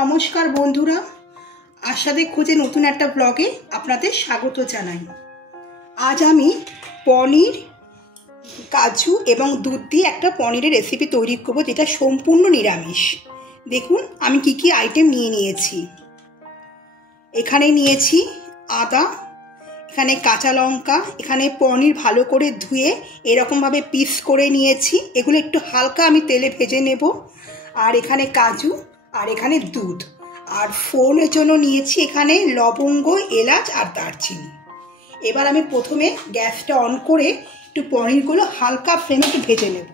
নমস্কার বন্ধুরা, আশাদের খোঁজে নতুন একটা ব্লগে আপনাদের স্বাগত জানাই। আজ আমি পনির, কাজু এবং দুধ দিয়ে একটা পনিরের রেসিপি তৈরি করব, যেটা সম্পূর্ণ নিরামিষ। দেখুন আমি কি কি আইটেম নিয়েছি। এখানে নিয়েছি আদা, এখানে কাঁচা লঙ্কা, এখানে পনির ভালো করে ধুয়ে এরকমভাবে পিস করে নিয়েছি। এগুলো একটু হালকা আমি তেলে ভেজে নেব। আর এখানে কাজু, আর এখানে দুধ, আর ফোড়নের জন্য নিয়েছি এখানে লবঙ্গ, এলাচ আর দারচিনি। এবার আমি প্রথমে গ্যাসটা অন করে একটু পনিরগুলো হালকা ফ্লেমে একটু ভেজে নেব।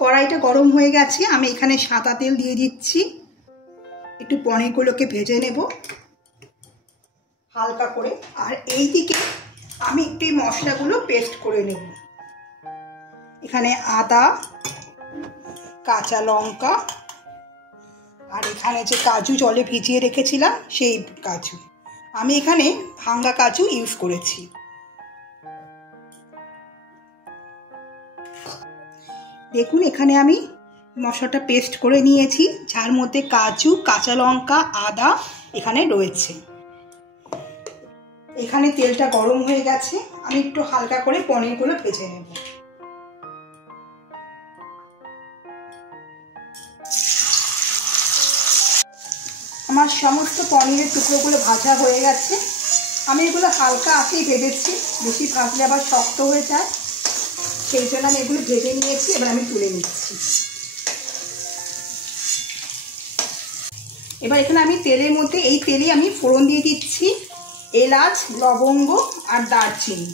কড়াইটা গরম হয়ে গেছে, আমি এখানে সাদা তেল দিয়ে দিচ্ছি। একটু পনিরগুলোকে ভেজে নেব হালকা করে। আর এই দিকে আমি একটু এই মশলাগুলো পেস্ট করে নেব। এখানে আদা, কাঁচা লঙ্কা, আর এখানে যে কাজু জলে ভিজিয়ে রেখেছিলাম সেই কাজু, আমি এখানে ভাঙ্গা কাজু ইউজ করেছি। দেখুন এখানে আমি মশলাটা পেস্ট করে নিয়েছি, যার মধ্যে কাজু, কাঁচা লঙ্কা, আদা এখানে রয়েছে। এখানে তেলটা গরম হয়ে গেছে, আমি একটু হালকা করে পনিরগুলো ভেজে নেব। আমার সমস্ত পনিরের টুকরোগুলো ভাজা হয়ে গেছে। আমি এগুলো হালকা আঁচেই ভেজেছি, বেশি ভাজলে আবার শক্ত হয়ে যায়, সেই জন্য আমি এগুলো ভেজে নিয়েছি। এবার আমি তুলে নিচ্ছি। এবার এখানে আমি তেলের মধ্যে, এই তেলে আমি ফোড়ন দিয়ে দিচ্ছি এলাচ, লবঙ্গ আর দারচিনি।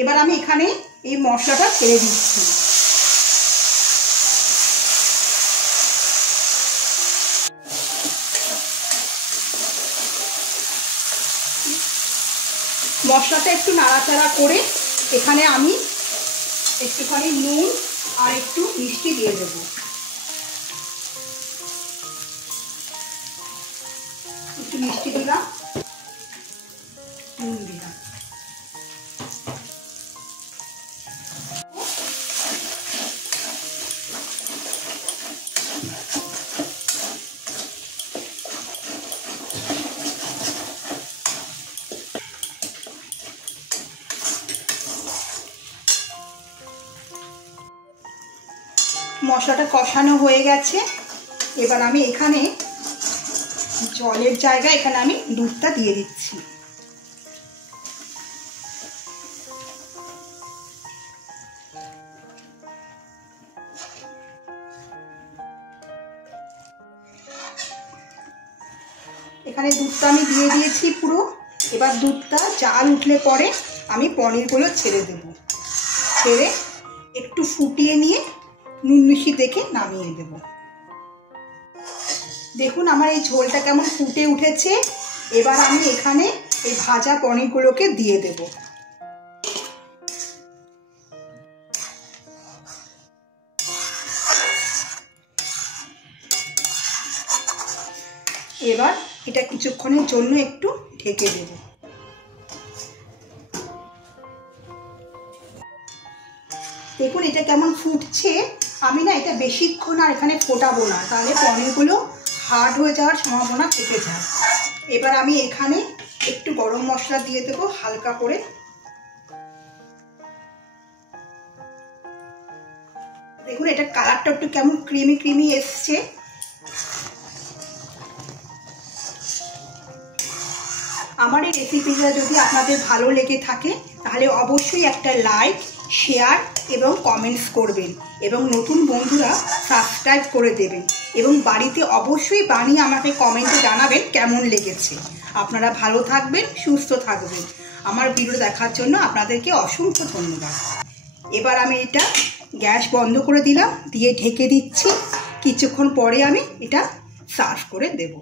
এবার আমি এখানে এই মশলাটা ছেড়ে দিচ্ছি। মশলাটা একটু নাড়াচাড়া করে এখানে আমি একটুখানি নুন আর একটু মিষ্টি দিয়ে দেব। একটু মিষ্টি দিলাম, নুন দিলাম। মশলাটা কষানো হয়ে গেছে। এবার আমি এখানে জলের জায়গায় এখানে আমি দুধটা দিয়ে দিচ্ছি। এখানে দুধটা আমি দিয়ে দিয়েছি পুরো। এবার দুধটা জাল উঠলে পরে আমি পনিরগুলো ছেড়ে দেব। ছেড়ে একটু ফুটিয়ে নিয়ে নুন মিষ্টি দেখে নামিয়ে দেব। দেখুন আমার এই ঝোলটা কেমন ফুটে উঠেছে। এবার আমি এখানে এই ভাজা পনিরগুলোকে দিয়ে দেব। এবার এটা কিছুক্ষণের জন্য একটু ঢেকে দেব। দেখুন এটা কেমন ফুটছে। আমি না এটা বেশিক্ষণ আর এখানে ফোটাবো না, তাহলে পনিরগুলো হার্ড হয়ে যাওয়ার সম্ভাবনা থেকে যায়। এবার আমি এখানে একটু গরম মশলা দিয়ে দেবো হালকা করে। দেখুন এটা কালারটা একটু কেমন ক্রিমি ক্রিমি এসছে। আমার এই রেসিপিটা যদি আপনাদের ভালো লেগে থাকে তাহলে অবশ্যই একটা লাইক, শেয়ার এবং কমেন্টস করবেন, এবং নতুন বন্ধুরা সাবস্ক্রাইব করে দেবেন, এবং বাড়িতে অবশ্যই বানিয়ে আমাকে কমেন্টে জানাবেন কেমন লেগেছে। আপনারা ভালো থাকবেন, সুস্থ থাকবেন। আমার ভিডিও দেখার জন্য আপনাদেরকে অসংখ্য ধন্যবাদ। এবার আমি এটা গ্যাস বন্ধ করে দিলাম, দিয়ে ঢেকে দিচ্ছি। কিছুক্ষণ পরে আমি এটা সার্ভ করে দেব।